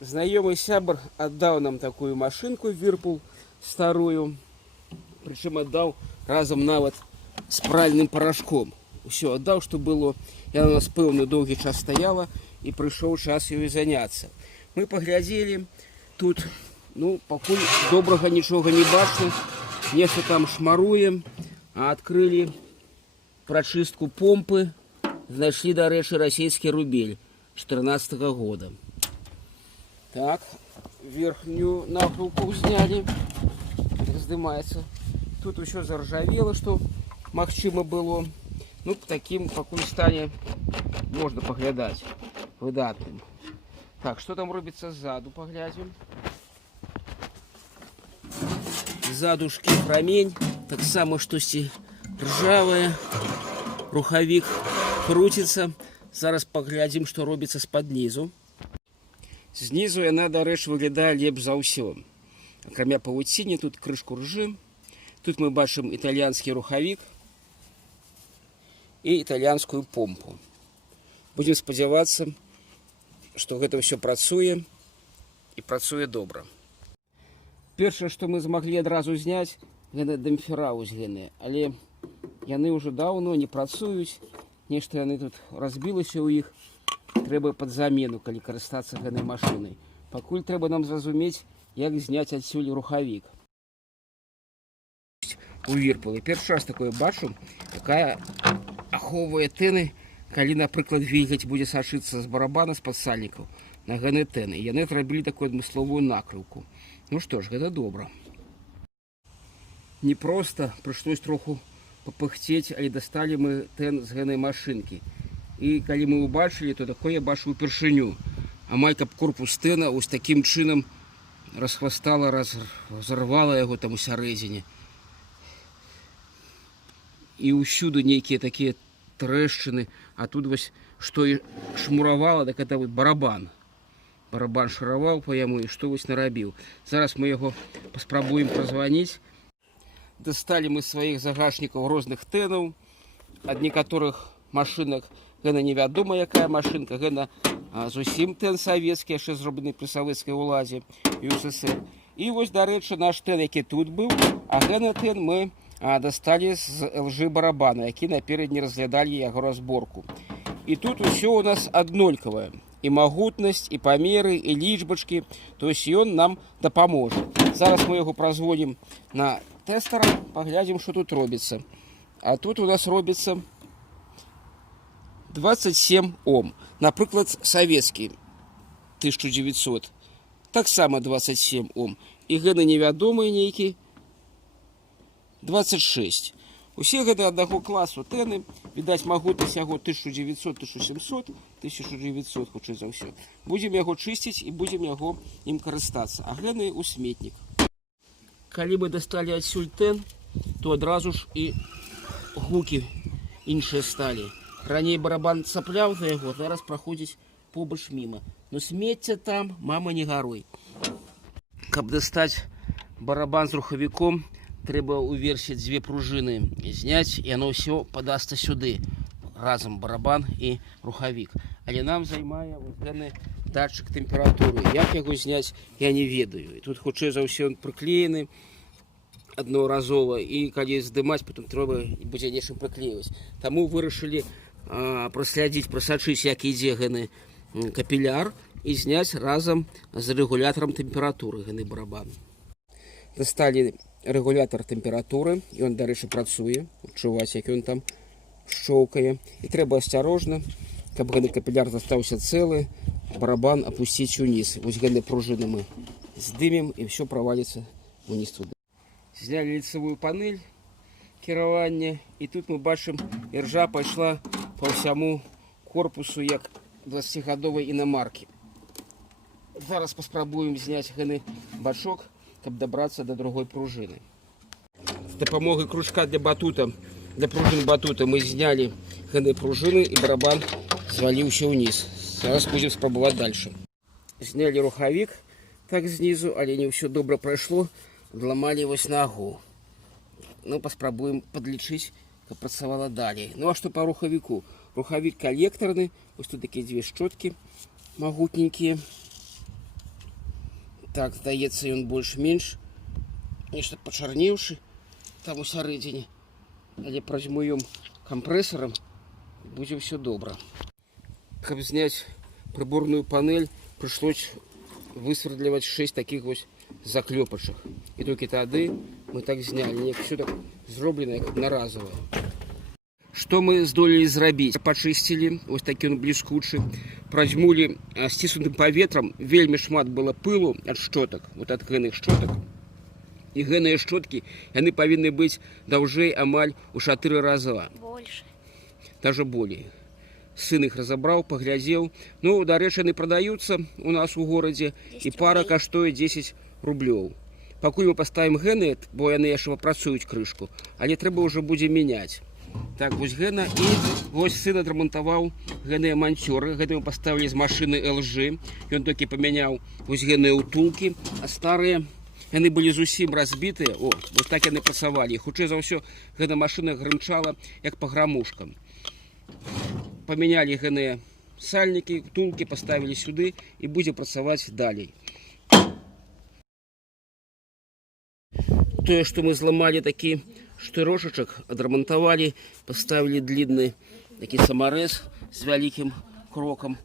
Знакомый сябр отдал нам такую машинку Whirlpool старую. Причем отдал разом нават с пральным порошком. Все отдал, что было. Яна у нас пэўны долгий час стояла, и пришел час ее заняться. Мы поглядели, тут, ну, покуль доброго ничего не бачно. Нечто там шмаруем, а открыли прочистку помпы. Нашли, до речи, российский рубель 2014 года. Так, верхнюю накрылку сняли. Раздымается. Тут еще заржавело, что магчыма было. Ну, по таким, покуль стане, можно поглядать выдатным. Так, что там робится сзаду, поглядим. Задушки рамень, так само штосьці ржавое. Рухавик крутится. Зараз поглядим, что робится з-пад низу. Знизу яна, до рэчы, выглядае лепш за ўсё. Акрамя павуціні, тут крышку ржы. Тут мы бачым італьянскі рухавік і італьянскую помпу. Будем спадзявацца, што гэта ўсё працуе і працуе добра. Першае, што мы змаглі адразу зняць, гэта дэмпфера узгеныя, але яны ўжо даўно не працуюць. Нешта яны тут разбілася ў іх. Трэба пад замену, калі карыстацца гэтай машынай. Пакуль трэба нам зразумець, як зняць адсюль рухавік. У Whirlpool. Першы раз такое бачу, якая ахоўвае тэны, калі, напрыклад, двигаць будзе сачыцца з барабана, з падсальнікаў на гэтай тэны. Яны зрабілі такую адмысловую накрыўку. Ну што ж, гэта добра. Не проста, прыйшлось троху папыхцець, але дасталі мы тэн з гэтай машынкі. І калі мы ўбачылі, то такое я бачу ўпершыню. Амаль каб корпус тэна ось такім чынам расхвастала, разарвала яго там усярэдзіне. І ўсюды нейкія такія трэшчыны, а тут вось што і шмуравала, так это вот барабан. Барабан шараваў па яму і што вось нарабіў. Зараз мы яго паспрабуем празваніць. Дасталі мы сваіх загашнікаў розных тэнаў. Ад некаторых машынак гэта невядома якая машынка, гэта зусім тэн савецкі, яшчэ зроблены пры савецкай уладзе ЮССР. І вось, дарэчы, наш тэн, які тут быў, а гэты тэн мы дасталі з LG барабана, які наперадзе разглядалі яго разборку. І тут усё у нас аднолькавае. І магутнасць, і памеры, і лічбачкі. То есть ён нам дапаможа. Зараз мы яго празводзім на тэстара, паглядзім, што тут робіцца. А тут у нас робіцца 27 Ом. Напрыклад, савецкі 1900. Таксама 27 Ом. І гэты невядомы нейкі 26. Усе гэта аднаго класу тэны. Відаць, магутнасць яго 1900, 1700, 1900, хутчэй за ўсё. Будзем яго чысціць і будзем яго ім карыстацца. А гэты ў сметнік. Калі мы дасталі адсюль тэн, то адразу ж і гукі іншыя сталі. Раней барабан цапляў за яго, зараз праходзіць побач міма. Но смецця там, мама, не гаруй. Каб дастаць барабан з рухавіком, трэба ўверсе дзве пружыны зняць, і яно ўсё падасца сюды. Разам барабан і рухавік. Але нам займае гэты датчык тэмпературы. Як яго зняць, я не ведаю. І тут, хутчэй за ўсё, ён прыклеены адноразова, і калі здымаць, потым трэба будзе нечым прыклеіваць. Таму вырашылі праслядзіць, прасачыць, як ідзе гэты капіляр, і зняць разам з рэгулятарам тэмпературы гэты барабан. Дасталі рэгулятор тэмпературы, ён, дарэчы, працуе, адчуваць, як ён там шчоўкае. І трэба асцярожна, каб гэты капіляр застаўся цэлы, барабан апусціць уніз. Вось гэты пружыны мы здымем, і ўсё праваліцца уніз туды. Знялі лицевую панель кіравання, і тут мы бачым, іржа пайшла па ўсяму корпусу, як 20-гадовай інамаркі. Зараз паспрабуем зняць гэты бачок, каб дабрацца да другой пружыны. З дапамогай кружка для батута, для пружын батута мы знялі гэты пружыны, і барабан зваліўся ўніз. Зараз будзем спрабаваць дальше. Знялі рухавік так знізу, але не ўсё добра прайшло. Адламалі вось нагу. Ну, паспрабуем падлічыць, каб працавала далей. Ну, а што па рухавіку? Рухавік калектарны. Вось тут такія дзве шчоткі магутненькія. Так, здаецца, ён больш-менш. Нешта пачарнеўшы там усярэдзіне. Але празьмуем кампрэсарам, будзе ўсё добра. Каб зняць прыборную панель, прыйшлось высвердліваць 6 такіх вось заклёпачак. І толькі тады мы так знялі. Неяк все так зроблена, як аднаразовае. Што мы здолелі зрабіць? Пачысцілі, ось такі ён бліскучы. Празьмулі сціснутым паветрам. Вельмі шмат было пылу ад шчотак, вот ад гэных шчотак. І гэтыя шчоткі, яны павінны быць даўжэй амаль у 4 раза. Больше. Даже болей. Сын іх разабраў, паглядзеў. Ну, дарэчы, яны прадаюцца у нас у горадзе, і пара каштуе 10 рублёў. Пакуль мы паставім гэтыя, бо яны яшчэ папрацуюць крышку, але трэба ўжо будзе мяняць. Так, вось гэна, і вось сын адрамантаваў гэтыя манцёры. Гэта мы паставілі з машыны LG. Ён толькі памяняў вось гэтыя ўтулкі, а старыя яны былі зусім разбітыя. О, вось так яны працавалі. Хутчэй за ўсё, гэта машына грынчала, як па грамушкам. Памянялі гэтыя сальнікі, утулкі, паставілі сюды і будзе працаваць далей. Тое, што мы зламалі такі штырошачак, адрамантавалі, паставілі длінны такі самарэз з вялікім крокам.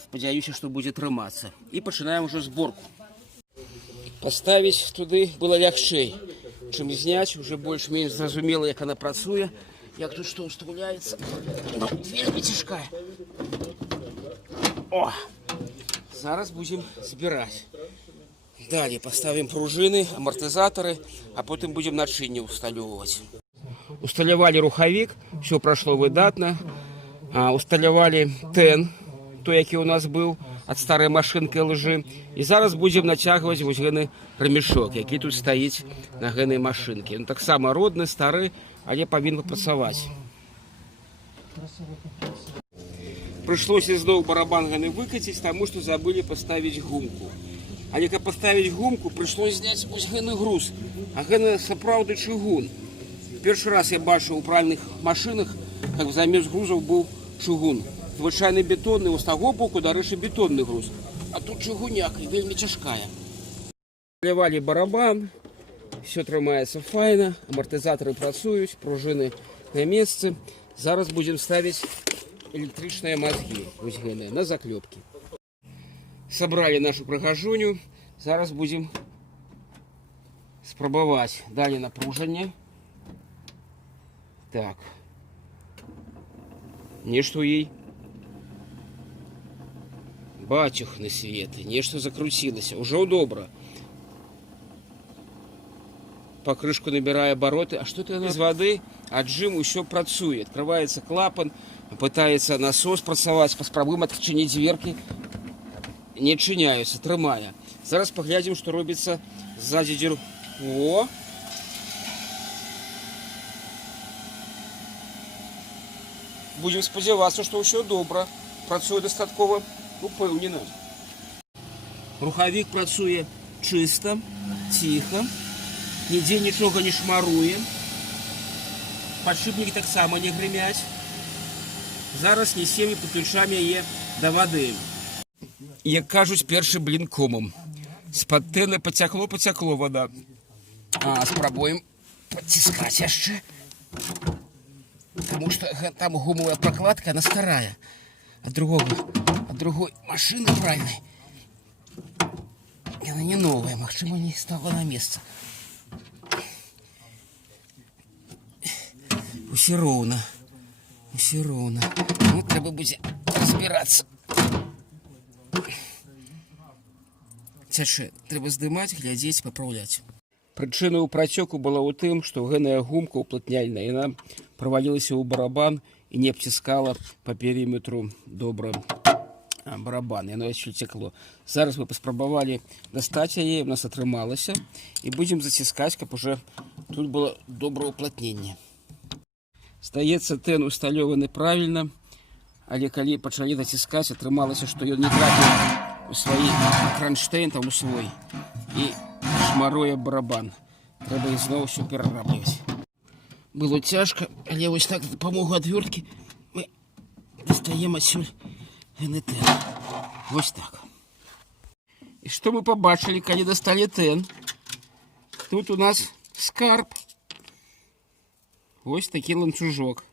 Спадзяюся, што будзе трымацца. І пачынаем ужо зборку. Паставіць туды было лягчэй, чым зняць, уже больш-менш зразумела, як она працуе, як тут што ўстаўляецца. Ну, вельмі цяжкая. О! Зараз будзем збіраць. Далее поставим пружины, амортизаторы, а потом будем начинне усталёвывать. Усталявали рухавік, все прошло выдатно. Усталявали тен, той, який у нас был, от старой машинки LG. И зараз будем натягивать вось гэны ремешок, який тут стоит на гэной машинке. Он так само родный, старый, але павінен працаваць. Пришлось ізноў барабан гэны выкаціць, тому что забыли поставить гумку. Але каб паставіць гумку, прыйшлось зняць вось гэны груз. А гэны сапраўдны чыгун. Першы раз я бачыў у пральных машынах, каб замест грузаў быў чыгун. Звычайны бетонны, з таго боку, дарэчы, бетонны груз. А тут чыгуняк, і вельмі цяжкая. Усталявалі барабан, все трымаецца файна, амартызатары працуюць, пружыны на месцы. Зараз будзем ставіць электрычныя мазгі, вось гэтыя, на заклёпкі. Собрали нашу прыгажуню. Зараз будем спрабаваць. Далі напружанне. Так. Нешта ей. Бачухны светы. Нешта закруцілася. Ужо добра. Покрышку набирае абароты. А что это? З воды отжим усё працуе. Открывается клапан. Пытается насос працаваць. Паспрабуем адчыніць дверкі. Не адчыняюцца, трымае. Зараз паглядзім, што робіцца ззаді дзіру. О! Будзем спадзявацца, што ўсё добра. Працуе дастаткова упэўнена. Рухавік працуе чыста, ціха. Нідзе нічога не шмаруе. Падшипнікі таксама не грымяць. Зараз несем і падключаем яе да вады. Як кажуць, першы блін комам. З-пад тэны пацякло вода. Спрабуем падціскаць яшчэ. Таму што там гумовая прокладка, она старая. Ад другой машыны пральнай. Яна не новая, магчыма, не стала на месца. Усё роўна. Усё роўна. Ну, трэба будзе разбірацца. Цячэ, трэба здымаць, глядзець, папраўляць. Прычына ў працёку была ў тым, што гэная гумка уплотняльная, яна правалілася ў барабан і не абціскала па перыметру добра барабан. Яно яшчэ цекло. Зараз мы паспрабавалі дастаць яе, у нас атрымалася, і будзем заціскаць, каб уже тут было добрае уплотненне. Здаецца, тэн усталёваны правільна, але калі пачалі заціскаць, атрымалася, што ён не трапіў у свой кронштейн, там у свой, и шмаруе барабан. Трэба ізноў усё перарабліваць. Было цяжка, але вось так, за дапамогу адвёрткі мы дастаем адсюль гэны тэн. Вось так. І Что мы побачили, когда достали тен? Тут у нас скарб. Ось такий ланцюжок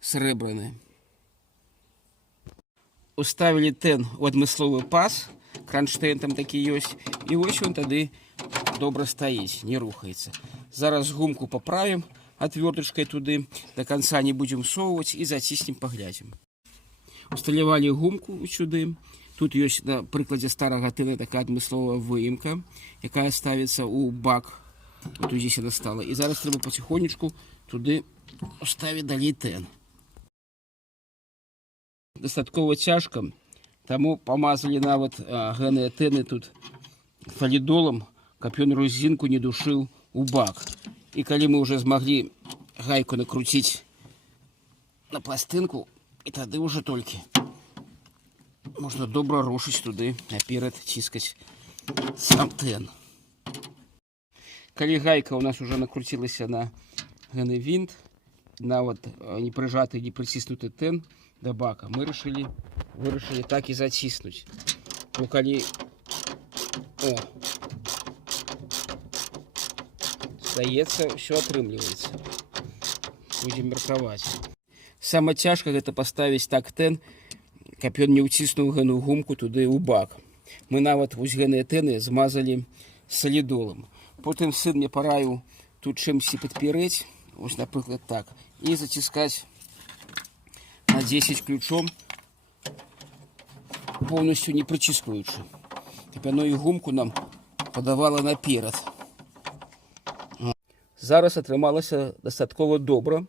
сребраний. Уставили тен у адмысловы паз, кронштейн там такі ёсць, і ось ён тады добра стаіць, не рухаецца. Зараз гумку поправим отверточкой туды, до конца не будем всовывать и заціснем, поглядим. Усталявали гумку сюды. Тут есть на прикладе старого тена такая адмысловая выемка, якая ставится у бак. Вот здесь она стала. И зараз треба потихонечку туды ставить далей тен. Достатково тяжко, тому помазали нават гэные тены тут солидолом, каб ён резинку не душил у бак. И когда мы уже смогли гайку накрутить на пластинку, и тогда уже только можно добро рушить туды, наперед тискать сам тен. Когда гайка у нас уже накрутилась на гэны винт, на вот не прижатый, не притиснутый тен до бака, мы вырашили так и затиснуть. Ну, коли... О! Здаецца, все атрымліваецца. Будем меркаваць. Самае цяжка гэта паставіць так тен, каб ён не ўціснуў гэную гумку туды ў бак. Мы нават вось гэтыя тэны змазалі солидолом. Потым сын мне параіў тут чымсьці падперець, ось, напрыклад, так, і заціскаць на 10 ключом, полностью не прыціскуючы. Каб яно і гумку нам падавала наперад. Зараз атрымалася дастаткова добра.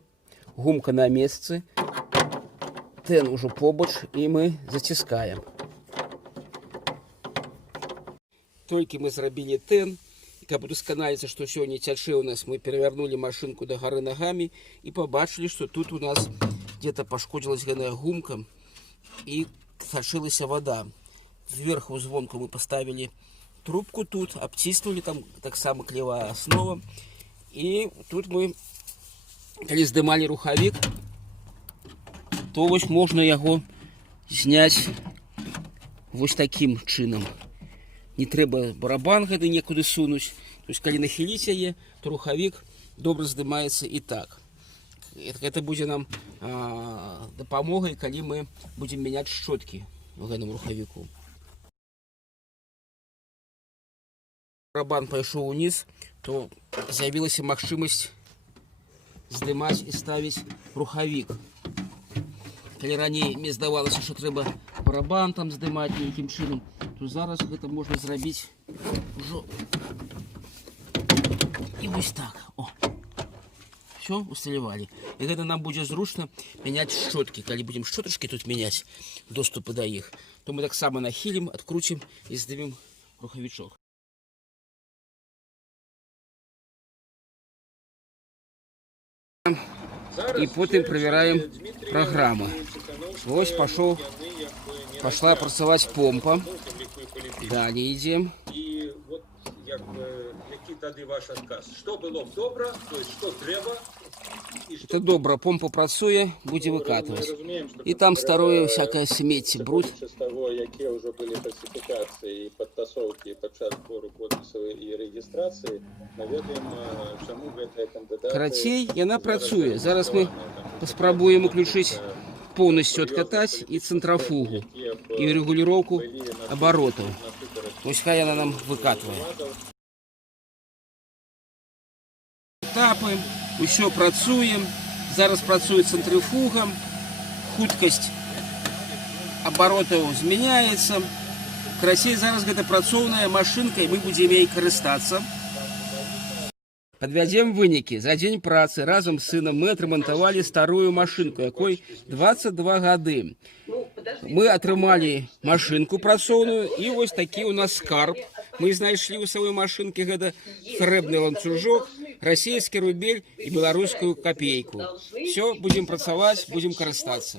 Гумка на месцы. Тен ужо побач, і мы заціскаем. Толькі мы зрабілі тен, каб удасканаліцца, што сёння цячэ у нас, мы перавярнулі машынку да гары нагамі і пабачылі, што тут у нас где-то пашкодзілась гэная гумка і сачылася вода. Зверху звонку мы поставілі трубку тут, абціснулі, там таксама клеевая основа. И тут мы, когда здымали рухавик, то вось можно его снять вот таким чином. Не треба барабан гэты некуды сунуть. То есть, когда нахилить яе, то рухавик добро здымается и так. Это будет нам дапамогай, когда мы будем менять щетки в гэтым рухавику. Барабан пошел вниз, то з'явилася магчымасць здымаць і ставіць рухавік. Калі раней мне здавалася, што трэба барабан там здымаць нейкім чынам, то зараз гэта можна зрабіць ўжо і вось так. О, все, усталявалі. І гэта нам будзе зручна мяняць шчоткі. Калі будзем шчотачкі тут мяняць, доступы да іх, то мы таксама нахілім, адкруцім і здымем рухавічок. И потом проверяем программу. Вот пошла працаваць помпа. Далее идем. И вот який тоді ваш отказ? Что было добре, то есть что треба? Это добро, помпа працуе, будем выкатывать. И там старое всякое смецце, бруд. З того, які вже були фальсифікації, підтасовки під час збору підписів і реєстрації, наведаємо, чому гэтая кандидати... Карацей, яна працуе. Зараз мы спробуем включить полностью откатать и центрофугу, и регулировку оборотов. Пускай она нам выкатывает. Этапы, все працуем. Зараз працуе центрифуга, хуткасць оборотов змяняецца. Карацей, зараз гэта працоўная машинка, и мы будем ей карыстацца. Подвядзем вынікі. За дзень працы разом с сыном мы отремонтовали старую машинку, якой 22 гады. Мы атрымалі машинку працоўную, и вот такі у нас скарб. Мы знайшлі ў сваёй машинке гэта срэбны ланцужок, расійскі рубель и беларускую копейку. Все, будем працаваць, будем карыстацца.